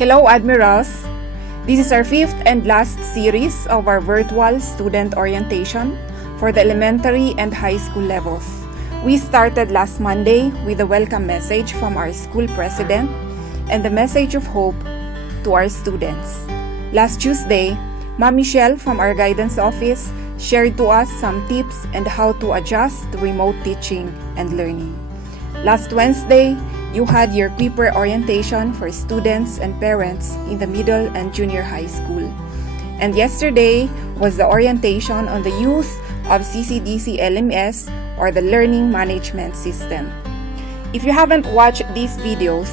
Hello, Admirals! This is our fifth and last series of our virtual student orientation for the elementary and high school levels. We started last Monday with a welcome message from our school president and the message of hope to our students. Last Tuesday, Ma'am Michelle from our guidance office shared to us some tips and how to adjust to remote teaching and learning. Last Wednesday, you had your paper orientation for students and parents in the middle and junior high school. And yesterday was the orientation on the use of CCDC LMS or the Learning Management System. If you haven't watched these videos,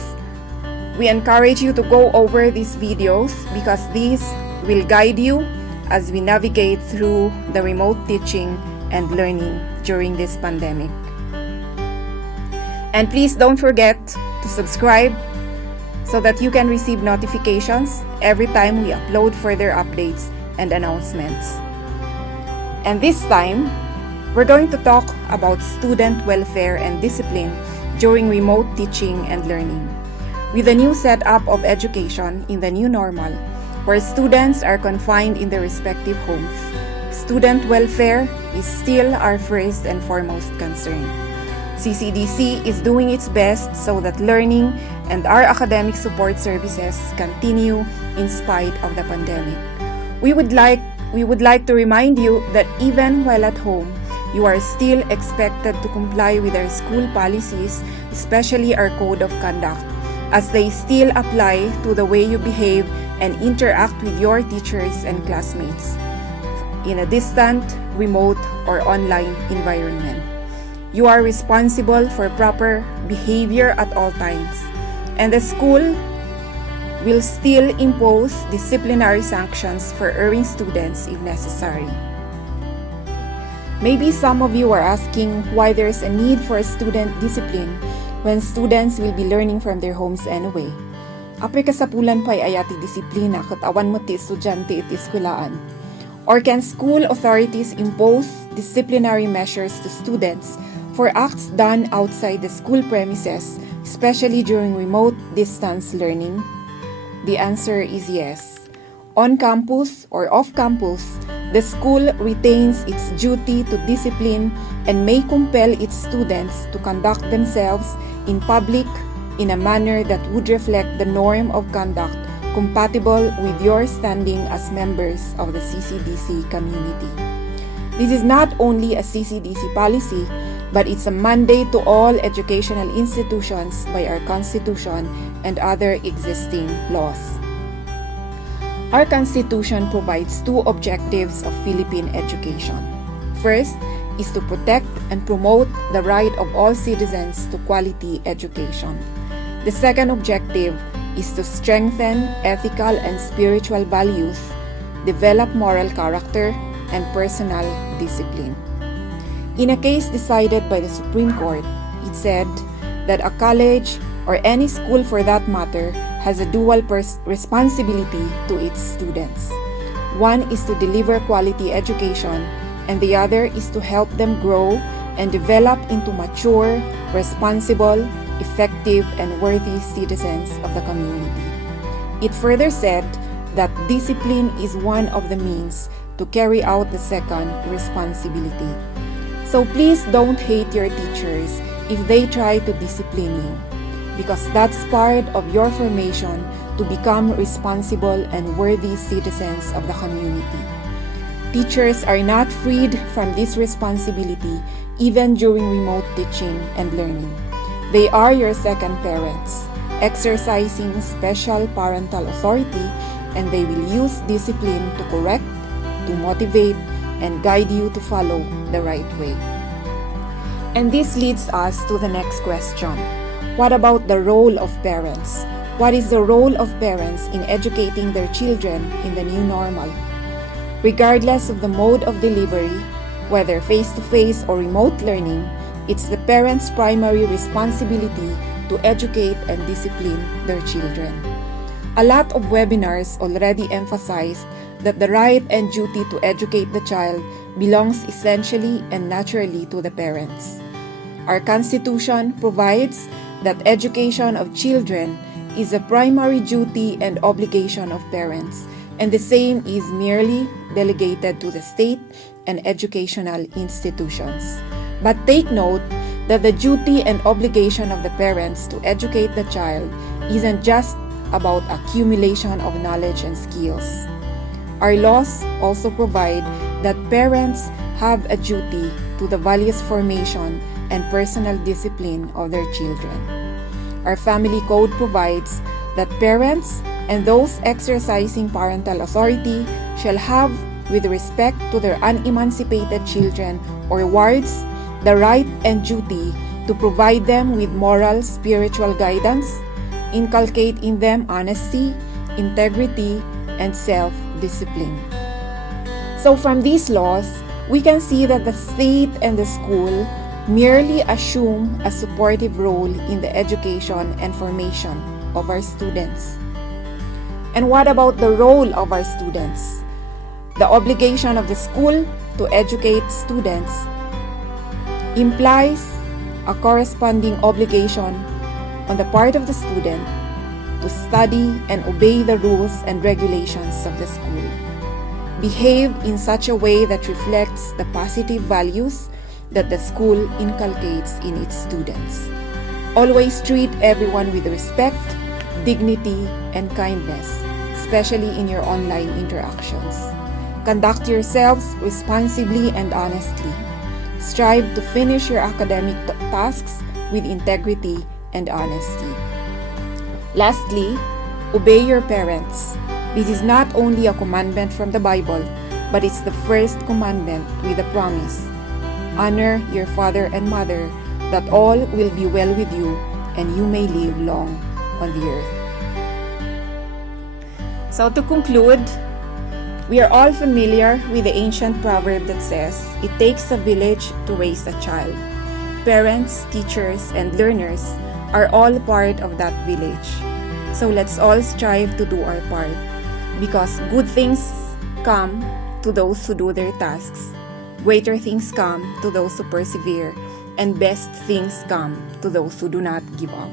we encourage you to go over these videos because these will guide you as we navigate through the remote teaching and learning during this pandemic. And please don't forget to subscribe so that you can receive notifications every time we upload further updates and announcements. And this time, we're going to talk about student welfare and discipline during remote teaching and learning. With the new setup of education in the new normal, where students are confined in their respective homes, student welfare is still our first and foremost concern. CCDC is doing its best so that learning and our academic support services continue in spite of the pandemic. We would like to remind you that even while at home, you are still expected to comply with our school policies, especially our code of conduct, as they still apply to the way you behave and interact with your teachers and classmates in a distant, remote, or online environment. You are responsible for proper behavior at all times, and the school will still impose disciplinary sanctions for erring students if necessary. Maybe some of you are asking why there's a need for student discipline when students will be learning from their homes anyway. Apay kasapulan pa'y ayati disiplina kat awan mo ti estudyante iti eskwelaan. Or can school authorities impose disciplinary measures to students for acts done outside the school premises, especially during remote distance learning? The answer is yes. On campus or off campus, the school retains its duty to discipline and may compel its students to conduct themselves in public in a manner that would reflect the norm of conduct compatible with your standing as members of the CCDC community. This is not only a CCDC policy, but it's a mandate to all educational institutions by our Constitution and other existing laws. Our Constitution provides two objectives of Philippine education. First is to protect and promote the right of all citizens to quality education. The second objective is to strengthen ethical and spiritual values, develop moral character, and personal discipline. In a case decided by the Supreme Court, it said that a college or any school for that matter has a dual responsibility to its students. One is to deliver quality education, and the other is to help them grow and develop into mature, responsible, effective, and worthy citizens of the community. It further said that discipline is one of the means to carry out the second responsibility. So please don't hate your teachers if they try to discipline you, because that's part of your formation to become responsible and worthy citizens of the community. Teachers are not freed from this responsibility even during remote teaching and learning. They are your second parents, exercising special parental authority, and they will use discipline to correct, to motivate, and guide you to follow the right way. And this leads us to the next question. What about the role of parents? What is the role of parents in educating their children in the new normal? Regardless of the mode of delivery, whether face-to-face or remote learning, it's the parents' primary responsibility to educate and discipline their children. A lot of webinars already emphasized that the right and duty to educate the child belongs essentially and naturally to the parents. Our Constitution provides that education of children is a primary duty and obligation of parents, and the same is merely delegated to the state and educational institutions. But take note that the duty and obligation of the parents to educate the child isn't just about accumulation of knowledge and skills. Our laws also provide that parents have a duty to the values formation and personal discipline of their children. Our family code provides that parents and those exercising parental authority shall have, with respect to their unemancipated children or wards, the right and duty to provide them with moral, spiritual guidance, inculcate in them honesty, integrity, and self-discipline. So from these laws, we can see that the state and the school merely assume a supportive role in the education and formation of our students. And what about the role of our students? The obligation of the school to educate students implies a corresponding obligation on the part of the student to study and obey the rules and regulations of the school. Behave in such a way that reflects the positive values that the school inculcates in its students. Always treat everyone with respect, dignity, and kindness, especially in your online interactions. Conduct yourselves responsibly and honestly. Strive to finish your academic tasks with integrity and honesty. Lastly, obey your parents. This is not only a commandment from the Bible, but it's the first commandment with a promise. Honor your father and mother, that all will be well with you and you may live long on the earth. So to conclude, we are all familiar with the ancient proverb that says, "It takes a village to raise a child." Parents, teachers, and learners are all part of that village. So let's all strive to do our part, because good things come to those who do their tasks, greater things come to those who persevere, and best things come to those who do not give up.